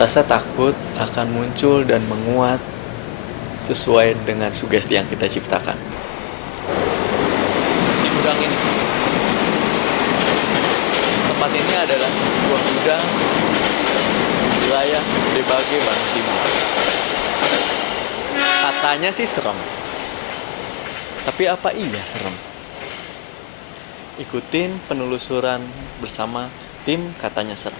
rasa takut akan muncul dan menguat sesuai dengan sugesti yang kita ciptakan. Seperti gudang ini. Tempat ini adalah sebuah gudang wilayah Debage, Bandung Timur. Katanya sih serem. Tapi apa iya serem? Ikutin penelusuran bersama tim Katanya Serem.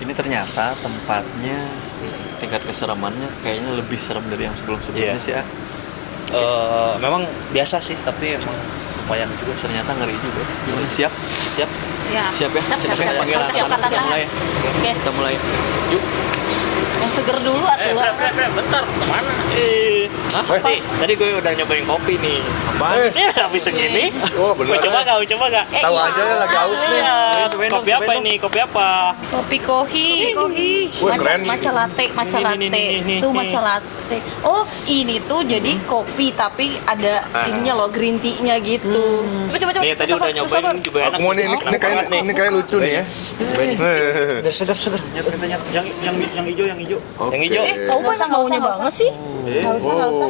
Ini ternyata tempatnya tingkat keseramannya kayaknya lebih serem dari yang sebelum-sebelumnya sih ya. Memang biasa sih, tapi emang lumayan juga. Ternyata ngeri juga. Gimana? Siap? Siap. Siap ya? Siap. Siap Kata-kata. mulai. Oke. Kita mulai. Yuk. Yang seger dulu atuh. Bentar, kemana? Tadi gue udah nyobain kopi nih. Apaan? Habis segini. Oh, Gue coba gak? Tahu aja ya lagi haus nih. Cobain Kopi dong, apa cobain ini? Kopi apa? Kopi kohi. Wah, keren. Matcha latte. Ini. Tuh matcha latte. Oh, ini tuh jadi kopi tapi ada ininya loh, green tea-nya gitu. Coba. Nih tadi udah nyobain ini juga enak. Aku mau nih, ini kayak lucu nih ya. Segar. Yang hijau. Yang hijau. Kamu masa maunya banget sih? Nggak usah.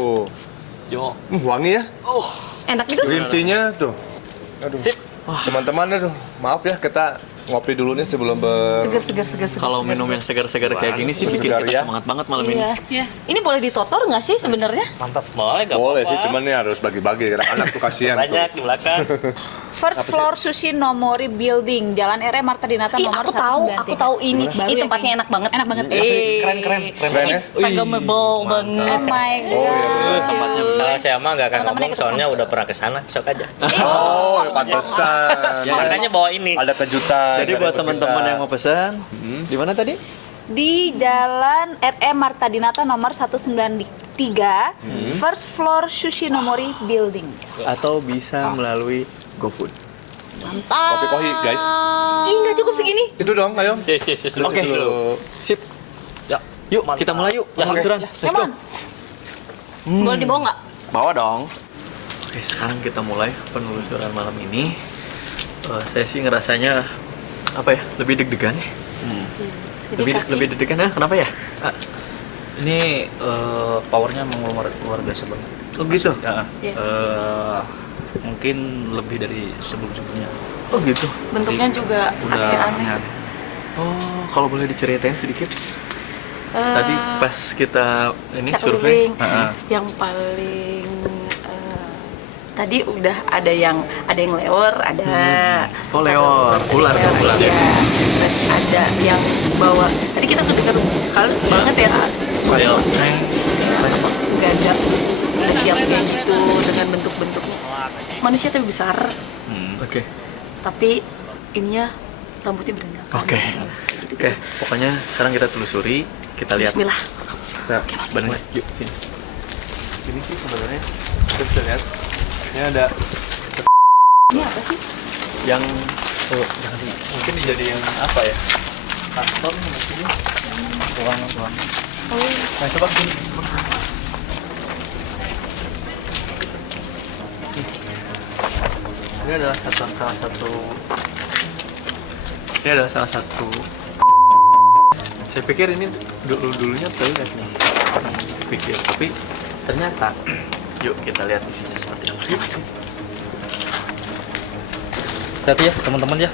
Jo. Wangi ya. Enak gitu. Green tea-nya tuh. Aduh. Sip. Teman-teman tuh, maaf ya kita ngopi dulu nih sebelum Seger. Kalau minum yang segar-segar kayak gini sih bikin segar kita ya. semangat banget malam ini. Iya. Ini boleh ditotor nggak sih sebenarnya? Mantap. Boleh boleh sih, cuman nih harus bagi-bagi anak tuh kasihan tuh. banyak di belakang. First floor Sushi Nomori Building, Jalan RM Marta Dinata Ih, nomor aku tahu 193. ini. Baru Ini ya, tempatnya enak banget. Enak banget. Keren. Keren ya? Instagramable banget. Oh my god. Tempatnya Saya mah gak akan Teman-teman ngomong ikut soalnya udah pernah kesana. Sok aja. Oh, pantesan. Makanya bawa ini. Ada kejutan. Jadi buat teman-teman yang mau pesan, di mana tadi? Di Jalan RM Marta Dinata nomor 193, First floor Sushi Nomori Building. Atau bisa melalui GoFood. Mantap. Kopi kohi, guys. Ih, nggak cukup segini. Itu dong, ayo. Yes. Oke. Sip. Ya. Yuk, kita mulai yuk. Penelusuran. Let's go. Boleh dibawa nggak? Bawa dong. Oke, sekarang kita mulai penelusuran malam ini. Saya sih ngerasanya apa ya? Lebih deg-degan ya. Lebih deg-degan ya? Kenapa ya? Ini powernya emang luar biasa banget. Oh gitu. Ya. Iya. Mungkin lebih dari sebelum-sebelumnya. Oh gitu. Bentuknya juga Udah aneh-aneh. aneh. Oh, kalau boleh diceritain sedikit. Tadi pas kita ini kita survei, keliling, yang paling tadi udah ada yang lewer, ada Oh, lewer, ular. ya. Terus ada yang bawa. Tadi kita kedengar kali banget ya. Kayak Gajah siap kayak gitu dengan bentuk-bentuknya manusia tapi besar, Oke. tapi ininya rambutnya berenang. Oke. Pokoknya sekarang kita telusuri, kita lihat. Bismillah. Benar. Yuk sini. Ini sih sebenarnya kita bisa lihat. Ini ada Ini apa sih? yang mungkin dijadiin apa ya? Kantor mungkin. Ruang. Nah, coba sini. Ini adalah salah satu. Saya pikir ini dulunya toilet nih. Pikir, tapi ternyata yuk kita lihat isinya seperti apa. Yuk masuk. Hati ya teman-teman ya.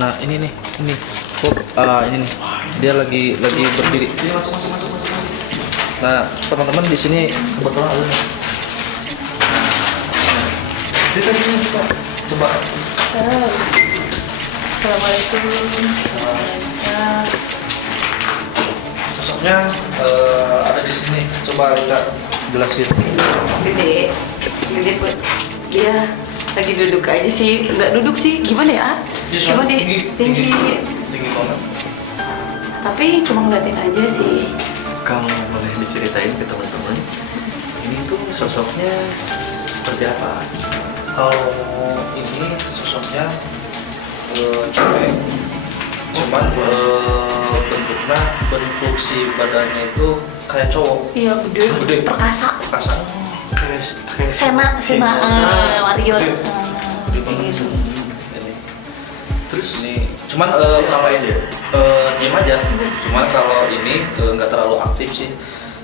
Nah ini nih, ini nih, dia lagi berdiri. Nah teman-teman di sini kebetulan ada nih. Dia tadi buka, coba. Assalamualaikum. Sosoknya ada di sini. Coba kita jelasin. Gede buat dia lagi duduk aja sih, nggak duduk sih, gimana ya? Cuma tinggi banget. tapi cuma ngeliatin aja sih. Kalau boleh diceritain ke teman-teman, ini tuh sosoknya seperti apa? Kalau ini sosoknya cewek, cuman bentuknya, bentuk si badannya itu kayak cowok. Iya, gede. Perkasa. Kayak Sena, warrior. Gede banget. Gitu. Ini. Terus Ini cuman kalau aja? diem aja. Cuman kalau ini nggak terlalu aktif sih.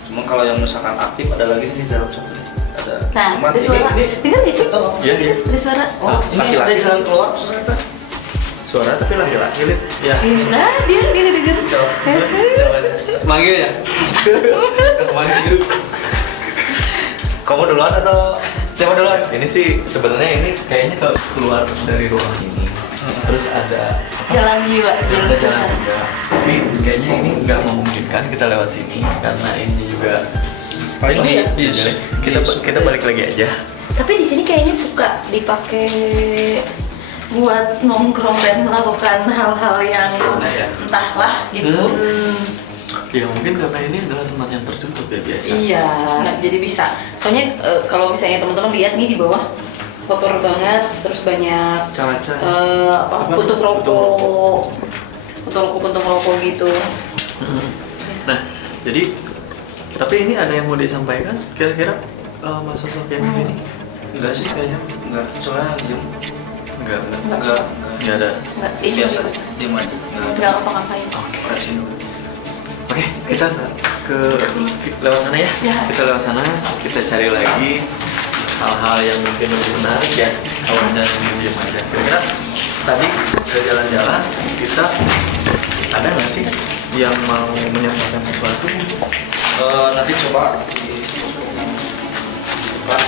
Cuman kalau yang misalkan aktif ada lagi di dalam satu nih. Ada. Nah, Cuman ada suara. Dengar nggak sih? Iya, iya. Ada suara. Oh, ini ada jalan keluar ternyata. Suara tapi laki-laki, Lid. Ya. Nah, dia ngedenger. Coba manggil ya. Manggil. Kamu duluan atau siapa duluan? Ini sih sebenarnya ini kayaknya kalau keluar dari ruang ini terus ada Jalan jiwa, jalan ada jalan jiwa. juga. Tapi kayaknya ini nggak memungkinkan kita lewat sini karena ini juga Paling Iya. kita balik lagi aja. Tapi di sini kayaknya suka dipakai buat nongkrong dan melakukan hal-hal yang Nah, ya. entahlah gitu. Ya mungkin karena ini adalah tempat yang tertutup ya biasa. Iya, jadi bisa. Soalnya kalau misalnya teman-teman lihat nih di bawah kotor banget, terus banyak Caca. puntung rokok, puntung rokok gitu. Nah, jadi tapi ini ada yang mau disampaikan kira-kira mas sosok yang di sini? Enggak sih kayaknya. Enggak. Soalnya diem. Enggak ada. Nggak, dia cuma Biasa. Diem aja. nggak ngapa-ngapain. Oke, kita lewat sana ya. Ya. Kita lewat sana, kita cari lagi hal-hal yang mungkin lebih menarik ya. Kalau hanya diam aja. Kira-kira tadi sudah jalan-jalan, kita ada nggak sih yang mau menyampaikan sesuatu? Nanti coba buka.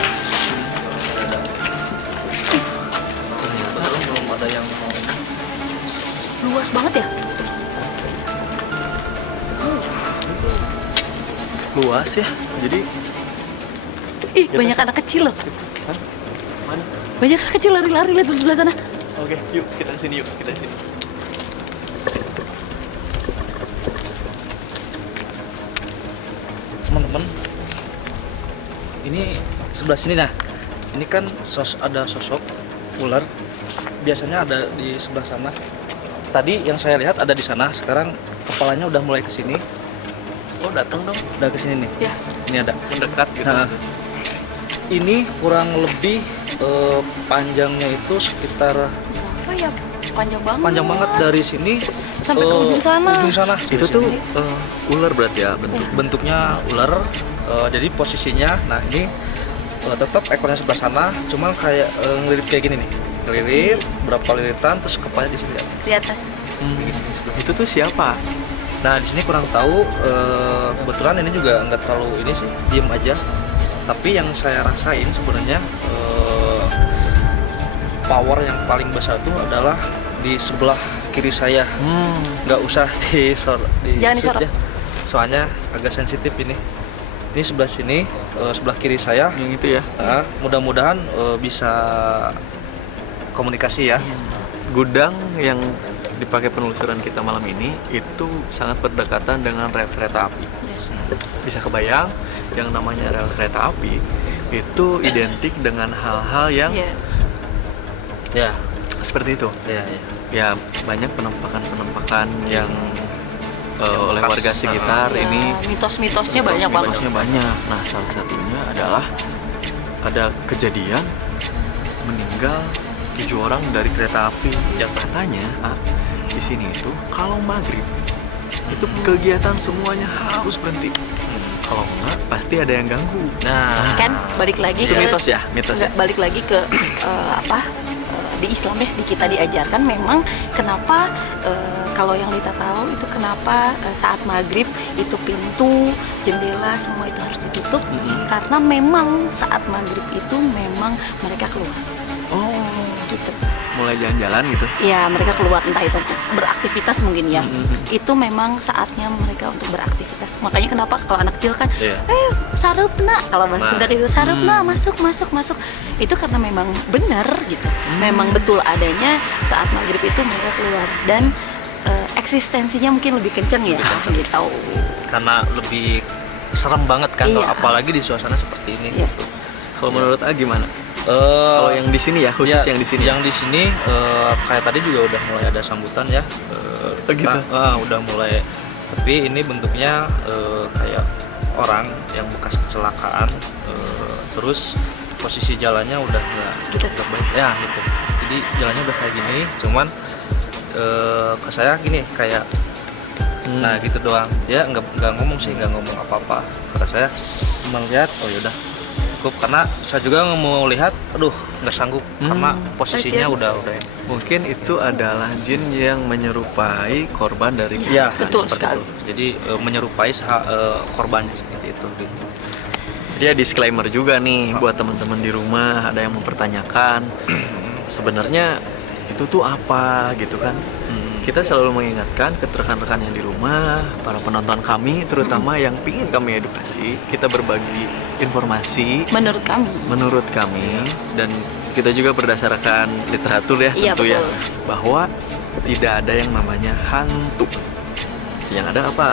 Ternyata belum ada yang mau. Luas banget ya? Luas ya, jadi Ih, banyak anak kecil loh. mana? Banyak anak kecil lari-lari lihat di sebelah sana. Oke, yuk kita sini yuk, kita sini. Teman-teman, ini sebelah sini nah. Ini kan ada sosok ular. Biasanya ada di sebelah sana. Tadi yang saya lihat ada di sana. Sekarang kepalanya udah mulai ke sini. Oh datang dong, Udah ke sini nih. Ya. Ini ada. mendekat gitu. Nah, ini kurang lebih panjangnya itu sekitar Apa ya? Panjang banget. dari sini Sampai ke ujung sana. Ujung sana. Itu tuh ular berarti ya bentuknya ular. Jadi posisinya, nah ini tetap ekornya sebelah sana, cuma kayak ngelilit kayak gini nih, ngelilit berapa lilitan, terus kepalanya di sini. Di atas. Itu tuh siapa? Nah di sini kurang tahu. Kebetulan ini juga nggak terlalu ini sih, diem aja. Tapi yang saya rasain sebenarnya power yang paling besar itu adalah di sebelah kiri saya. Nggak usah Jangan disorot. ya. Soalnya agak sensitif ini. Ini sebelah sini, sebelah kiri saya. Yang itu ya. Nah, mudah-mudahan bisa komunikasi ya. Gudang yang dipakai penelusuran kita malam ini itu sangat berdekatan dengan rel kereta api. Bisa kebayang yang namanya rel kereta api itu identik dengan hal-hal yang Iya. Ya, seperti itu. ya. Ya banyak penampakan yang oleh Khas. warga sekitar Ya, ini mitos-mitosnya banyak banget. mitosnya banyak. Nah salah satunya adalah ada kejadian meninggal 7 orang dari kereta api yang katanya di sini itu kalau maghrib itu kegiatan semuanya harus berhenti. Kalau enggak pasti ada yang ganggu. Nah, Kan balik lagi Itu ke mitos ya, mitos ya. Enggak, balik lagi ke di Islam ya, di kita diajarkan memang kenapa kalau yang Lita tahu itu kenapa saat maghrib itu pintu, jendela semua itu harus ditutup karena memang saat maghrib itu memang mereka keluar. Oh, Gitu. mulai jalan-jalan gitu. Ya mereka keluar entah itu beraktivitas mungkin ya. Itu memang saatnya mereka untuk beraktivitas. Makanya kenapa kalau anak kecil kan, Iya. sarupna kalau bahasa Nah. Sunda itu sarupna masuk. Itu karena memang benar gitu. Memang betul adanya saat maghrib itu mereka keluar dan eksistensinya mungkin lebih kenceng ya gitu. Karena lebih serem banget kan, Iya. kalau apalagi di suasana seperti ini. Iya. Kalau menurut A gimana? Kalau yang di sini ya, khusus yang di sini. Yang di sini kayak tadi juga udah mulai ada sambutan ya. Begitu. Udah mulai. Tapi ini bentuknya kayak orang yang bekas kecelakaan. Terus posisi jalannya udah nggak Gitu. baik ya gitu. Jadi jalannya udah kayak gini. Cuman ke saya gini kayak nah gitu doang. Dia nggak ngomong sih, nggak ngomong apa-apa. Kata saya cuma lihat, oh yaudah cukup, karena saya juga mau lihat, aduh nggak sanggup karena posisinya Kasian. udah Mungkin itu adalah jin yang menyerupai korban dari ya kecelakaan betul seperti sekali. itu. jadi menyerupai korbannya seperti itu gitu. Jadi ya disclaimer juga nih buat teman-teman di rumah, ada yang mempertanyakan sebenarnya itu tuh apa gitu kan. Kita selalu mengingatkan ke rekan-rekan yang di rumah, para penonton kami terutama yang pingin kami edukasi, kita berbagi informasi Menurut kami. dan kita juga berdasarkan literatur ya Iya, tentu ya, betul. bahwa tidak ada yang namanya hantu. Yang ada apa?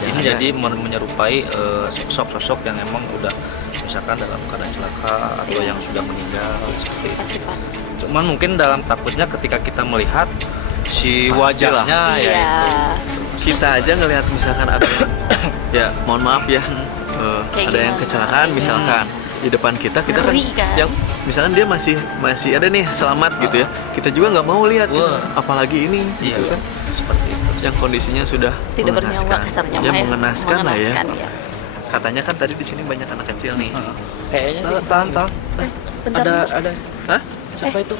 Ini jadi menyerupai sosok-sosok yang emang udah misalkan dalam keadaan celaka atau yang sudah meninggal seperti itu. Sifat-sifat. Cuman mungkin dalam takutnya ketika kita melihat si Pastilah. wajahnya ya Iya. itu. Kita aja ngelihat misalkan ada yang ya mohon maaf ya Kayak ada yang gimana? kecelakaan misalkan di depan kita kan Ngeri, kan? yang misalkan dia masih ada nih selamat gitu ya, kita juga nggak mau lihat gitu. Wah. Apalagi ini Iya gitu kan seperti itu. yang kondisinya sudah Tidak bernyawa mengenaskan. kasarnya Ya mah ya. mengenaskan lah ya. Mengenaskan, ya. Katanya kan tadi di sini banyak anak kecil nih. kayaknya sih Tahan. Bentar, Ada Hah? siapa itu?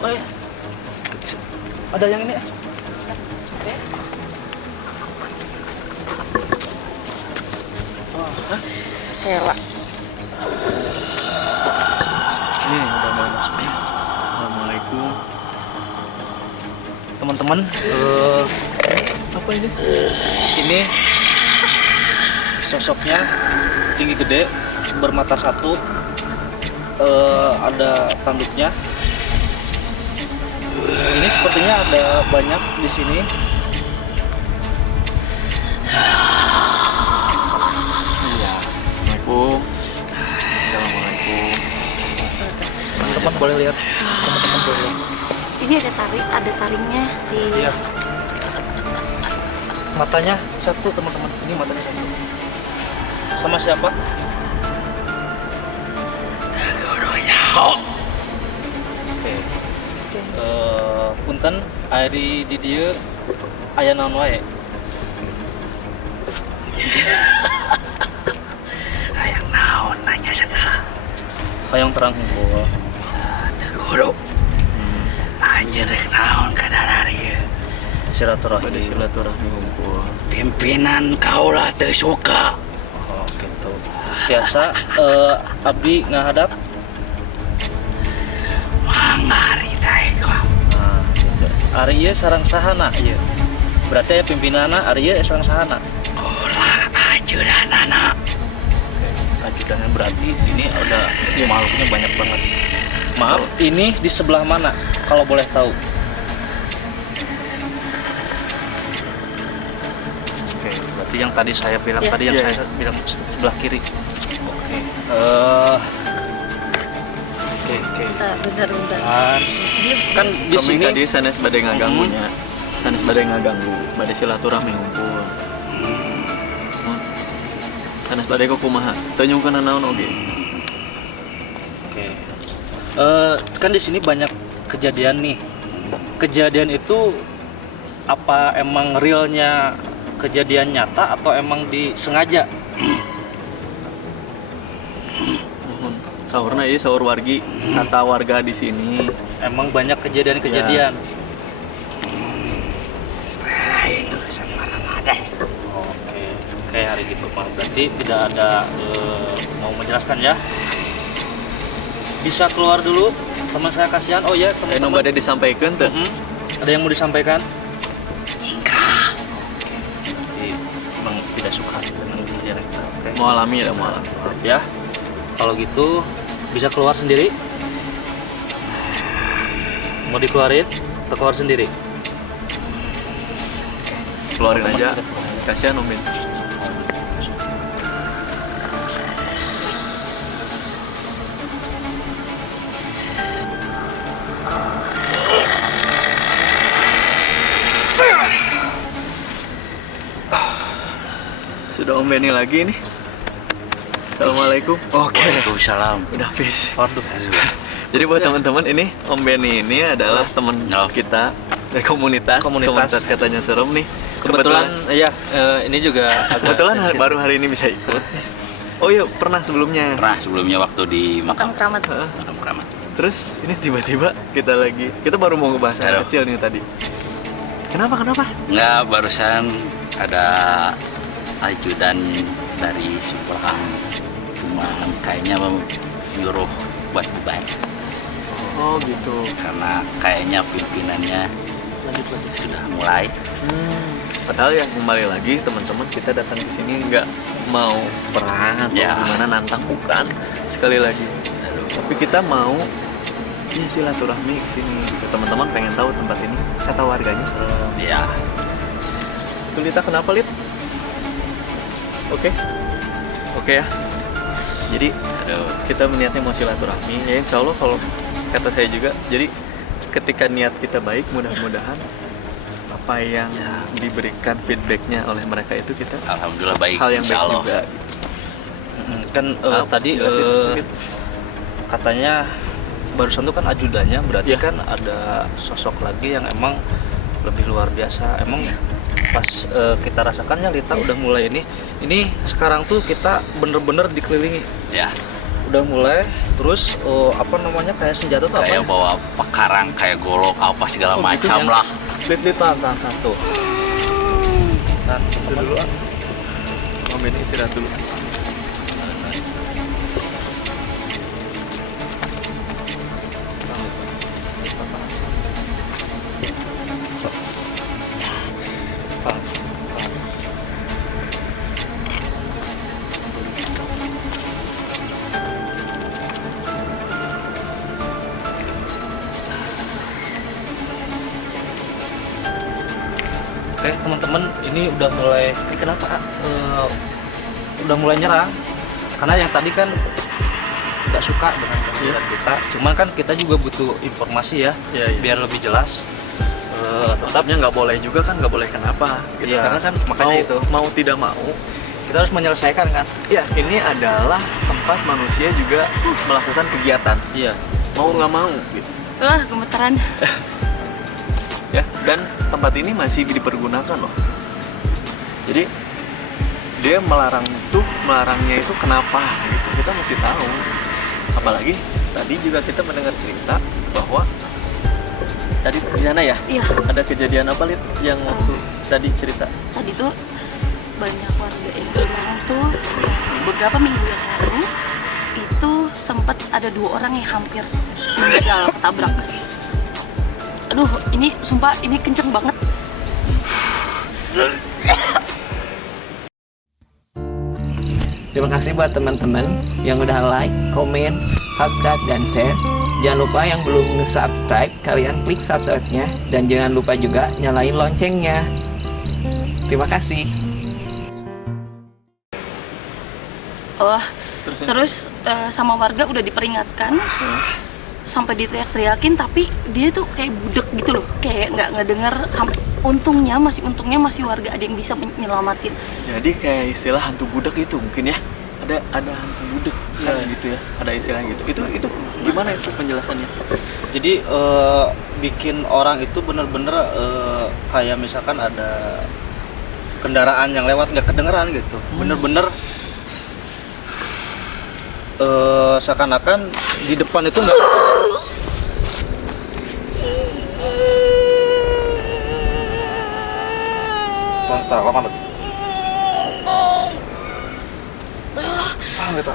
Ada yang ini. Rela. Ini udah mulai masuk. Assalamualaikum. Teman-teman, Apa ini? ini sosoknya tinggi gede, bermata satu, ada tanduknya. Ini sepertinya ada banyak di sini. Assalamualaikum. Assalamualaikum. Teman-teman boleh lihat. Teman-teman boleh lihat. Ini ada taringnya di Iya. Matanya satu, teman-teman. Ini matanya satu. Sama siapa? Oke. Punten, ari di dieu aya naon wae? Hayang naon nanya sana. Hayang terang hunkul. Guru. Anjir rek naon kadar ieu. Silaturahmi. Pada silaturahmi ngumpul. Pimpinan kaula teu suka. Oh, gitu. Biasa abdi ngadap. Mangari tae kok. Nah, gitu. Ari ieu sareng sahana ieu. Berarti aya pimpinanna ari ieu sareng sahana. Kula ajudanana. Ajudannya berarti ini ada makhluknya banyak banget. Maaf, ini di sebelah mana kalau boleh tahu? Oke, berarti yang tadi saya bilang Ya. tadi yang Ya, saya bilang sebelah kiri. Oke. Oke. bentar. Dan Dia kan di Kami sini tadi sanes badai ngaganggunya. Sanes badai ngaganggu, badai silaturahmi ngumpul. Sanes badai kok kumaha? Teu nyungkeun naon oge. Oke. Kan di sini banyak kejadian nih. Kejadian itu apa emang realnya kejadian nyata atau emang disengaja? Sahurna ieu sahur wargi kata warga di sini. Emang banyak kejadian-kejadian. Oke, hari gitu Pak. Berarti tidak ada mau menjelaskan ya? Bisa keluar dulu, teman saya kasihan. Oh ya, Anu teman-teman. bade disampaikan teh. Ada yang mau disampaikan? Jadi, emang tidak suka dengan kejadian itu. Oke. Mau alami ya, mau alami. Ya, kalau gitu bisa keluar sendiri. Mau dikeluarin atau keluar sendiri? Keluarin aja. Kasihan Om Ben. Sudah Om Benny lagi nih. Assalamualaikum. Oke. Waalaikumsalam. Udah peace. Waduh. Jadi buat teman-teman ini Om Benny ini adalah teman kita dari komunitas katanya serem nih. Kebetulan ya ini juga agak Kebetulan sensitif. baru hari ini bisa ikut. Oh iya, pernah sebelumnya. Pernah sebelumnya waktu di Makam makam keramat. keramat. Terus ini tiba-tiba kita baru mau ngebahas anak Ayo. kecil nih tadi. Kenapa? Enggak, barusan ada ajudan dari Superhang, cuma kayaknya mau nyuruh buat bubar Oh gitu. karena kayaknya pimpinannya sudah mulai. Padahal ya kembali lagi teman-teman, kita datang ke sini nggak mau perang atau Ya. gimana, nantang, bukan. Sekali lagi. Tapi kita mau ya silaturahmi ke sini. Teman-teman pengen tahu tempat ini, kata warganya serem. Ya, Itu Lita kenapa Lit? Oke ya. Jadi aduh, kita niatnya mau silaturahmi. Ya insya Allah kalau kata saya juga. Jadi ketika niat kita baik, mudah-mudahan apa yang diberikan feedbacknya oleh mereka itu kita alhamdulillah baik. hal yang insya baik Allah. juga. Kan tadi jelasin sedikit. katanya barusan tuh kan ajudannya, berarti Iya. kan ada sosok lagi yang emang lebih luar biasa. Emang pas kita rasakannya Lita udah mulai ini sekarang tuh kita bener-bener dikelilingi, Ya, udah mulai terus apa namanya kayak senjata tuh kayak apa? bawa pekarang, kayak golok apa segala Oh, gitu macam ya. lah. Lit tahan tuh. Tahan, teman dulu. Om ini istirahat dulu. Oke teman-teman, ini udah mulai kenapa udah mulai nyerang karena yang tadi kan nggak suka dengan kehadiran kita, cuman kan kita juga butuh informasi ya, Iya, iya. biar lebih jelas. Tetap Tetapnya nggak boleh juga kan, nggak boleh kenapa gitu. Iya, Karena kan makanya itu. mau tidak mau kita harus menyelesaikan kan. ya ini adalah tempat manusia juga melakukan kegiatan, Iya. mau nggak mau gitu Gemeteran. ya. Dan tempat ini masih dipergunakan loh. Jadi dia melarangnya itu kenapa gitu, kita mesti tahu. Apalagi tadi juga kita mendengar cerita bahwa tadi di sana ya Iya. ada kejadian apa Lid yang waktu tadi cerita. Tadi tuh banyak warga yang bilang tuh beberapa minggu yang lalu itu sempat ada 2 orang yang hampir meninggal ketabrak. Aduh, ini sumpah ini kenceng banget. Terima kasih buat teman-teman yang udah like, komen, subscribe, dan share. Jangan lupa yang belum subscribe, kalian klik subscribe-nya. Dan jangan lupa juga nyalain loncengnya. Terima kasih. Wah, terus sama warga udah diperingatkan, sampai diteriak-teriakin, tapi dia tuh kayak budek gitu loh, kayak nggak ngedenger. Sampai untungnya masih warga ada yang bisa menyelamatin. Jadi kayak istilah hantu budak itu mungkin ya, ada hantu budak kan gitu ya, ada istilah gitu. Itu gimana itu penjelasannya? Jadi bikin orang itu bener-bener kayak misalkan ada kendaraan yang lewat nggak kedengeran gitu. Bener-bener seakan-akan di depan itu nggak. Paham gitu.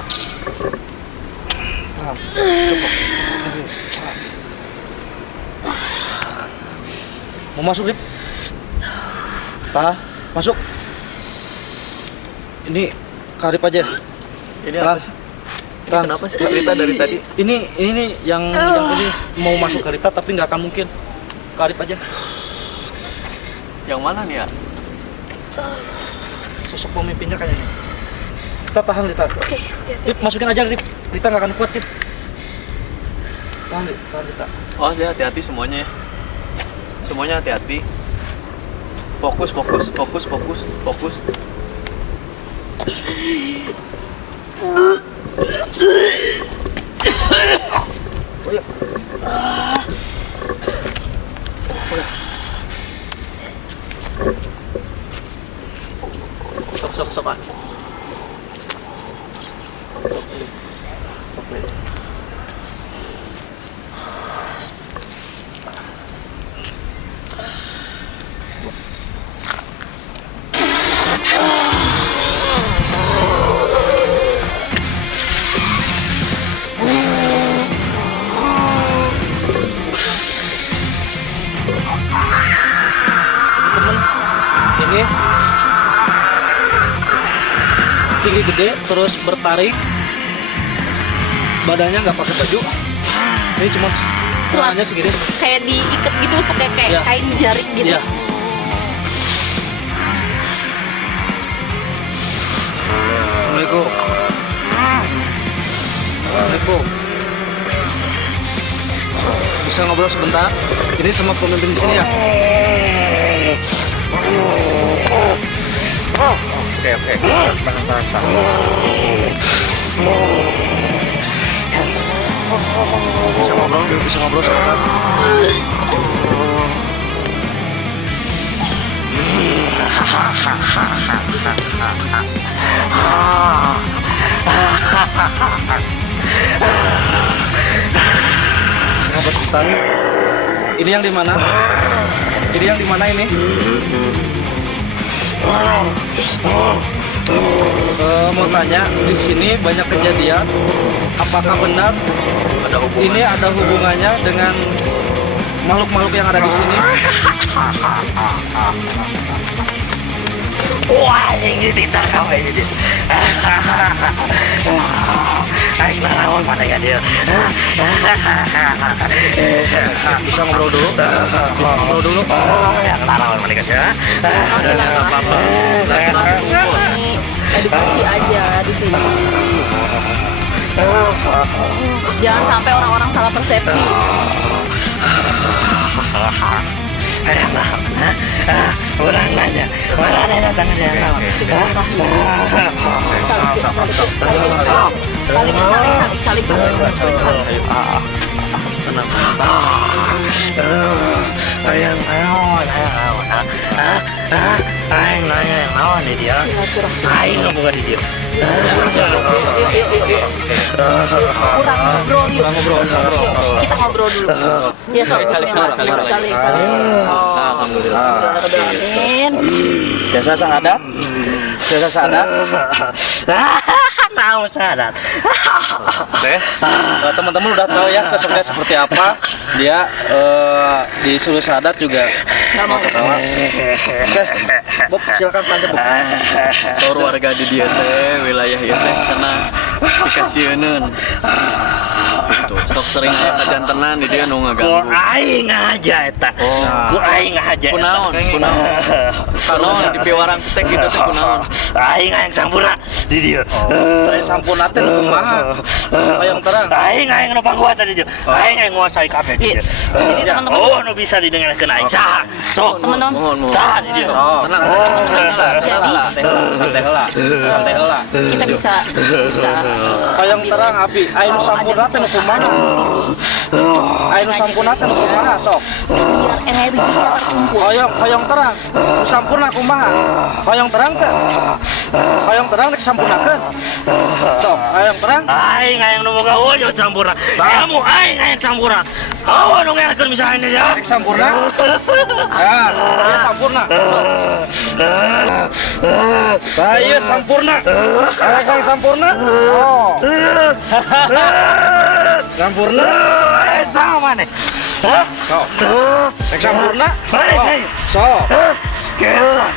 Paham. Cukup. Mau masuk, Rip? Masuk. Ini Karip aja. Ini apa sih? Kenapa sih Karita dari tadi? Ini yang ini mau masuk Karita tapi nggak akan mungkin. Karip aja. Yang mana nih ya? Sosok pemimpinnya kayaknya. Kita tahan, Rita. Oke. Rip, masukin aja, Rip. Rita nggak akan kuat, Rip. Tahan, Rita. Oh, dia hati-hati semuanya ya. Semuanya hati-hati. Fokus. Sok. Ini tinggi gede, terus bertarik, badannya nggak pakai baju. Ini cuma celananya segini. Kayak diikat gitu pakai kayak kain jarik gitu. Iya. Assalamualaikum. Assalamualaikum. Bisa ngobrol sebentar? Ini sama pemimpin di sini ya. Oke. Tahan. Bisa ngobrol sebentar. Ngobrol sebentar. Ini yang di mana? Ini yang di mana ini? Mau tanya, di sini banyak kejadian. Apakah benar ini ada hubungannya dengan makhluk-makhluk yang ada di sini? Wah, ini tidak kau ini. Aing lawan mana ya dia? Bisa ngobrol dulu? Ngobrol dulu? Yang lawan mana ya? Apa-apa. Edukasi aja di sini. Jangan sampai orang-orang salah persepsi. Orang nanya, mana ada tangannya? Saling. Aing nanya yang naon nih dia? Aing nggak bukan dia. Yuk. Kurang ngobrol yuk. Kita ngobrol dulu. Ya, Calik. Alhamdulillah. Amin. Biasa sahadat? Tahu sahadat. Oke. Teman-teman udah tahu ya sosoknya seperti apa. Dia di seluruh sahadat juga Nggak mau ketawa. Oke, Bob silakan tanya Bob. Saur warga di dia teh wilayah ieu teh sana dikasieun. Gitu. Sok sering aya kajantenan di dia nu Ku ngaganggu. aing aja eta. Ku aing aja. Kunaon? Kunaon di piwarang teh gitu teh kunaon? Aing sampurna di dia. Saya sampurna teh nu kumaha? Yang terang. Aing nu pangkuat di dia. Aing nguasai kabeh di dia. Jadi teman-teman, Oh, nu bisa didengarkeun aing. Saha? Sok. teman-teman, Mohon. Saha di dia. Tenang. Santai heula. kita bisa Yang terang Abi, aing sampurna teh nu kumaha? Ayo sampurna teh kumaha sok. biar energinya terkumpul. Hoyong terang. Sampurna kumaha? Hoyong terang teh. Hoyong terang disampurnakeun. Sok, hoyong terang. Aing hayang nu boga wujud sampurna. Kamu aing hayang sampurna. Awa nu ngerakeun misalnya ini ya. Sampurna. Ya sampurna. Saya sampurna. Kang sampurna. Oh. Sampurna. Sama mana? So. Sampurna. Mana saya? So.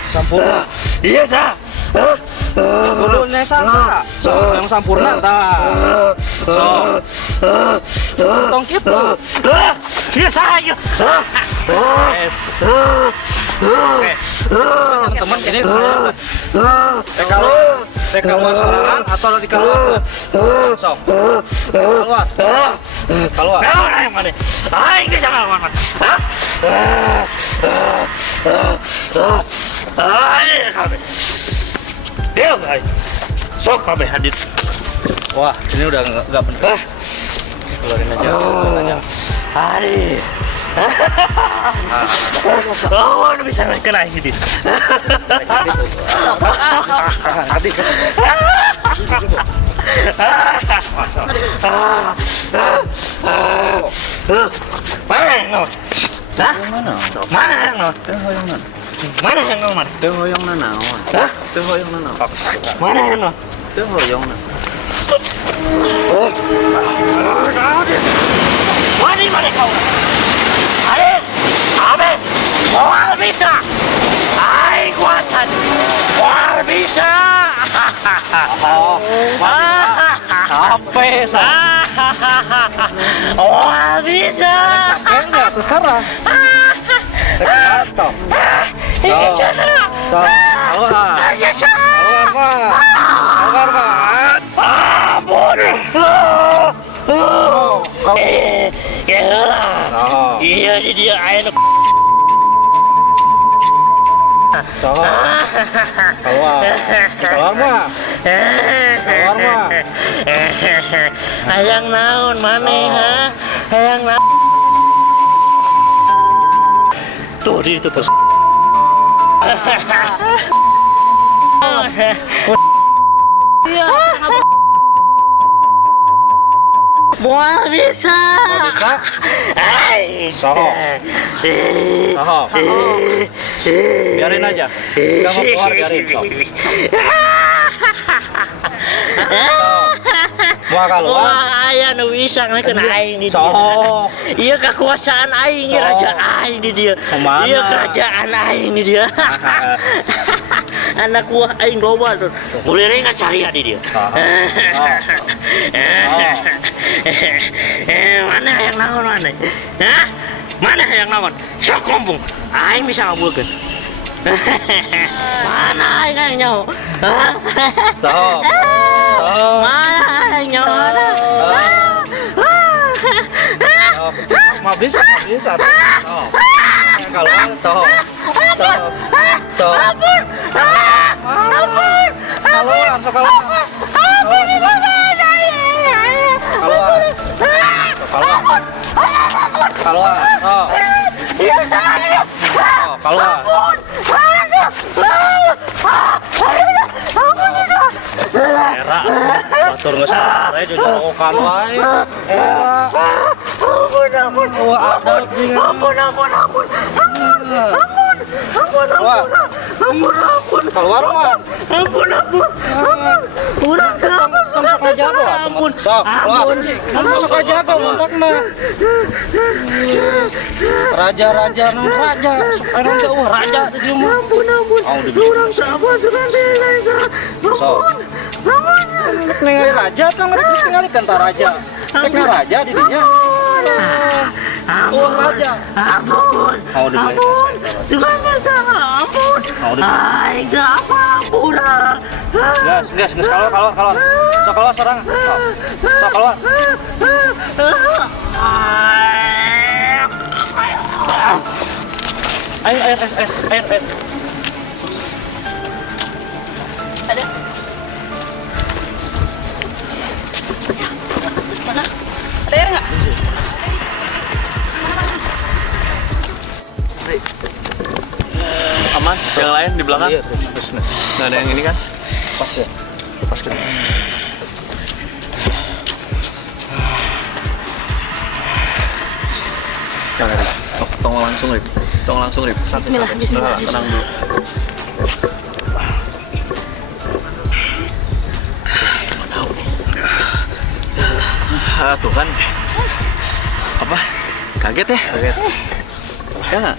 Sampurna. Iya sah. Kudu nesa sa. So, yang sampurna tah. So. Tong kitu. Iya sah. Yes. Oke. Teman-teman ini kalau sorangan atau di keluar. So. Keluar. Keluar. Aing mana? Aing bisa ngelawan. Aing kabeh. Dia aing. Sok kabeh hadir. Wah, ini udah enggak bener. Keluarin aja. Keluarin aja. Hari. Oh, udah bisa kena ini. Hati. Mana yang ngomong? Hah? Mana yang ngomong? Mana yang ngomong? Teu hoyongna naon? Hah? Teu hoyongna naon? Mana yang ngomong? Teu hoyongna. Mana kau? Ayo, abe, mau bisa? Ayo kuasa, mau bisa? Sampai Mau bisa? enggak terserah. Stop. Keluar. Keluar, Pak. Ampun. Ya lah. Iya di dia air. Keluar. Keluar, Pak. Keluar, Pak. Hayang naon maneh ha? Hayang naon? Tuh di itu terus. Mau bisa? Bisa? Ay, Soho. Soho. Biarin aja. Enggak mau keluar, biarin. So. Mau keluar? Wah, aya nu bisa kena aing di dia. Soho. Iya kekuasaan aing, So. raja aing di dia. Kemana? Iya kerajaan aing di dia. Anak gua aing loba tuh. Mulai nggak cari di dia. Mana yang naon mana? Hah? Mana yang naon? Sok ngomong. Aing bisa ngabulkeun. Mana aing yang nyaho? So. Mana aing nyaho? Mau bisa. So. Keluar, so. So. Ampun! Ampun! Keluar, so keluar. Ampun! Keluar. Keluar. Keluar. Oh. Iya saya. Oh, keluar. Ampun! Era. Batur geus sare jojokan wae. Era. Ampun! Wah, ada bingung. Ampun! Keluar. Keluar, Wan. Ampun! Urang kenapa? Sok aja kok. Ampun! Sok, keluar. Sok aja kok montakna. Raja-raja non raja. Supaya non jauh raja di dieu mah. Ampun! Urang sabar sugan deui. Sok. Ningali raja kan ningali kan raja. Tekna raja di dinya. Ampun! Raja. Ampun! Ampun! Suganya sama, ampun! Ay, gak apa, ampura! Gas, keluar. Sok keluar seorang. Sok keluar. Air. Ada? Mana? Ada air nggak? belakang. Iya, terus. Nggak ada yang ini kan? Pas ya. Pas ke Tolong langsung, Rip. Tolong langsung, Rip. Bismillah, bismillah. Tenang dulu. Tuh kan. Apa? Kaget ya? Kaget. Ya nggak?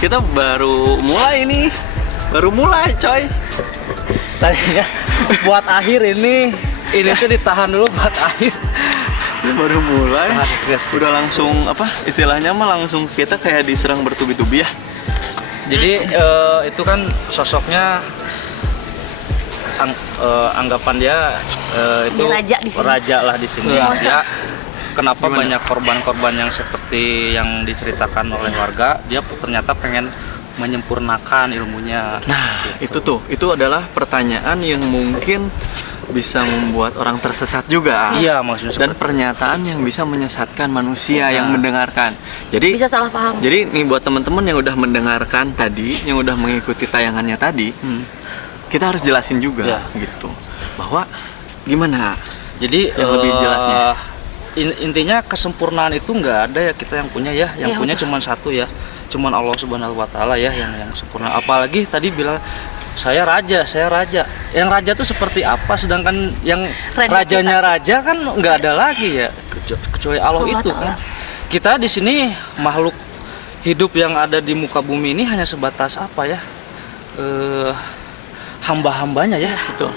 Kita baru mulai nih. Baru mulai, coy. tadinya buat akhir ini tuh ditahan dulu buat akhir. Ini baru mulai. Yes. Udah langsung apa? Istilahnya mah langsung kita kayak diserang bertubi-tubi ya. Jadi itu kan sosoknya anggapan dia itu Dia raja di sini. raja lah di sini. Iya. Dia kenapa Gimana? banyak korban-korban yang seperti yang diceritakan oleh warga, dia ternyata pengen menyempurnakan ilmunya. Nah, itu adalah pertanyaan yang mungkin bisa membuat orang tersesat juga. Iya, maksudnya Dan pernyataan yang bisa menyesatkan manusia yang mendengarkan. Jadi Bisa salah paham. Jadi nih buat teman-teman yang udah mendengarkan tadi, yang udah mengikuti tayangannya tadi, kita harus jelasin juga gitu. Bahwa gimana? Jadi Yang lebih jelasnya. Intinya kesempurnaan itu nggak ada ya kita yang punya ya, yang Iya, punya betul. cuma satu ya, cuman Allah Subhanahu Wa Taala ya yang sempurna. Apalagi tadi bilang saya raja. Yang raja tuh seperti apa? Sedangkan yang rajanya raja kan nggak ada lagi ya, kecuali Allah itu kan. Kita di sini makhluk hidup yang ada di muka bumi ini hanya sebatas apa ya? Hamba-hambanya ya. Betul.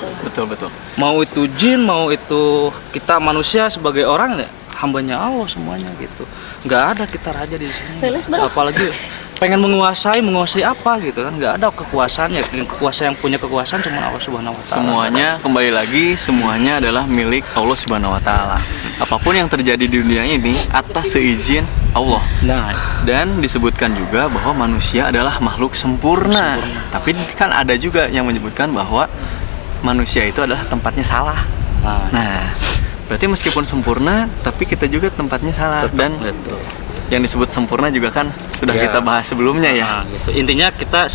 Mau itu jin, mau itu kita manusia sebagai orang ya, hambanya Allah semuanya gitu. Nggak ada kita raja di sini. Rilis, bro. Apalagi pengen menguasai apa gitu kan, nggak ada kekuasaan ya. Kekuasaan yang punya kekuasaan cuma Allah Subhanahu Wa Taala. Semuanya kembali lagi, semuanya adalah milik Allah Subhanahu Wa Taala. Apapun yang terjadi di dunia ini atas seizin Allah. Nah, Dan disebutkan juga bahwa manusia adalah makhluk sempurna. Tapi kan ada juga yang menyebutkan bahwa manusia itu adalah tempatnya salah. Nah, berarti meskipun sempurna, tapi kita juga tempatnya salah. Dan gitu. yang disebut sempurna juga kan sudah Ya. kita bahas sebelumnya ya. Nah, gitu. Intinya kita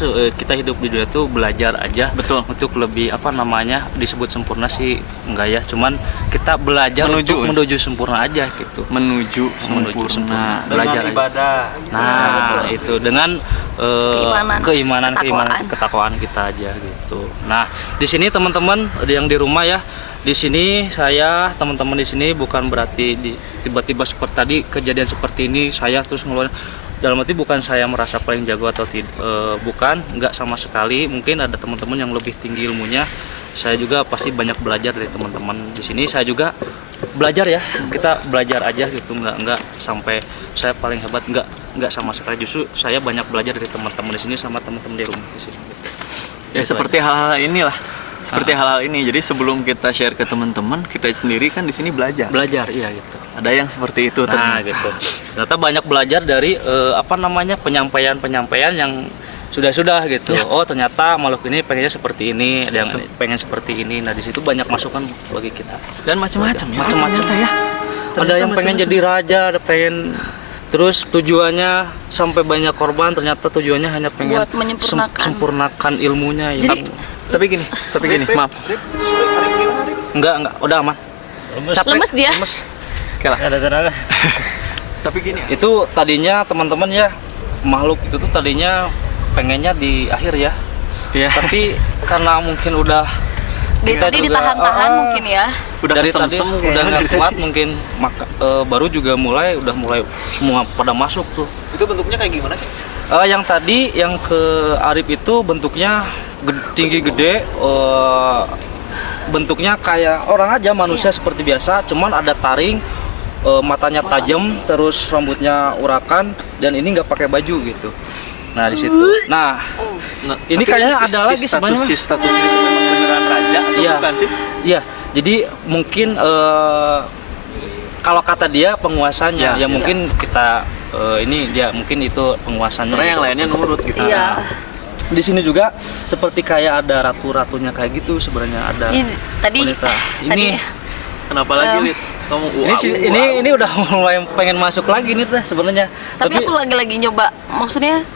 hidup di dunia itu belajar aja. Betul. Untuk lebih apa namanya disebut sempurna sih enggak ya, cuman kita belajar Menuju. untuk menuju sempurna aja gitu. Menuju Menuju sempurna. Belajar aja. ibadah. Nah, itu dengan Keimanan, ketakwaan kita aja gitu. Nah, di sini teman-teman yang di rumah ya, di sini saya teman-teman di sini bukan berarti tiba-tiba seperti tadi kejadian seperti ini saya terus ngeluarin, dalam arti bukan saya merasa paling jago atau bukan, nggak sama sekali. Mungkin ada teman-teman yang lebih tinggi ilmunya. Saya juga pasti banyak belajar dari teman-teman di sini. Saya juga belajar ya, kita belajar aja gitu, nggak sampai saya paling hebat, nggak sama sekali. Justru saya banyak belajar dari teman-teman di sini sama teman-teman di rumah di sini gitu. Ya seperti hal-hal inilah. Seperti hal-hal ini. Jadi sebelum kita share ke teman-teman, kita sendiri kan di sini belajar. Iya gitu. Ada yang seperti itu Nah, gitu. Ternyata banyak belajar dari penyampaian yang sudah gitu. Ya. Oh, ternyata makhluk ini pengennya seperti ini, ada yang pengen seperti ini. Nah, di situ banyak masukan bagi kita. Dan macam-macam ya. Macam-macam ternyata ya. Ada yang pengen jadi raja, ada pengen terus tujuannya sampai banyak korban, ternyata tujuannya hanya pengen Buat menyempurnakan. sempurnakan ilmunya ya. Jadi- Tapi gini, maaf. Enggak, udah aman. Lemes dia. Oke lah. Ada tenaga. Tapi gini, Itu tadinya teman-teman ya, makhluk itu tuh tadinya pengennya di akhir ya. ya. Tapi karena mungkin udah Dari kita tadi juga, ditahan-tahan mungkin ya. udah dari tadi kesemsem udah kayaknya nggak dari kuat tadi. mungkin baru juga mulai semua pada masuk tuh. Itu bentuknya kayak gimana sih? Yang tadi yang ke Arif itu bentuknya tinggi gede, bentuknya kayak orang aja manusia seperti biasa, cuman ada taring, matanya tajam, terus rambutnya urakan, dan ini nggak pakai baju gitu. Nah di situ. Nah ini Tapi kayaknya si- ada si lagi sebenarnya. Si status itu memang beneran raja atau Iya. bukan sih? Iya, jadi mungkin kalau kata dia penguasanya, Ya, ya mungkin kita ini dia mungkin itu penguasanya. Karena yang gitu. lainnya nurut gitu. Iya. Di sini juga seperti kayak ada ratu-ratunya kayak gitu sebenarnya ada. Tadi wanita. tadi Kenapa lagi, Lid? Kamu Ini udah mulai pengen masuk lagi nih teh sebenarnya. tapi aku lagi nyoba, maksudnya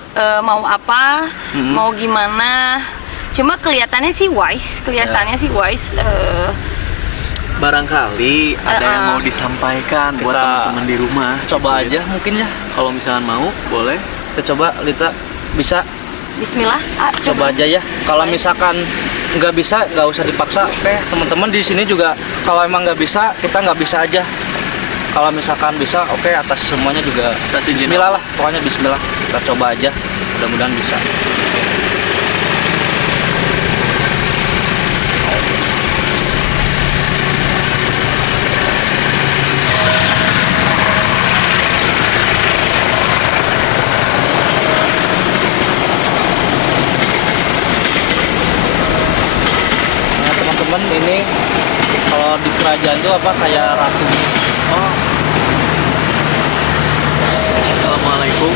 mau apa, mau gimana, Cuma kelihatannya sih wise, Barangkali ada yang mau disampaikan buat Kita teman-teman di rumah. Coba aja mungkin ya. Kalau misalkan mau, boleh. Kita coba, Lita. Bisa Bismillah. coba aja ya. Kalau misalkan nggak bisa, nggak usah dipaksa. Oke, teman-teman di sini juga kalau emang nggak bisa, kita nggak bisa aja. Kalau misalkan bisa, oke, atas semuanya juga Atas izin Bismillah lah, pokoknya Bismillah. Kita coba aja, mudah-mudahan bisa. Nah, teman-teman, ini kalau di kerajaan tuh apa kayak ratu. Oh. Assalamualaikum.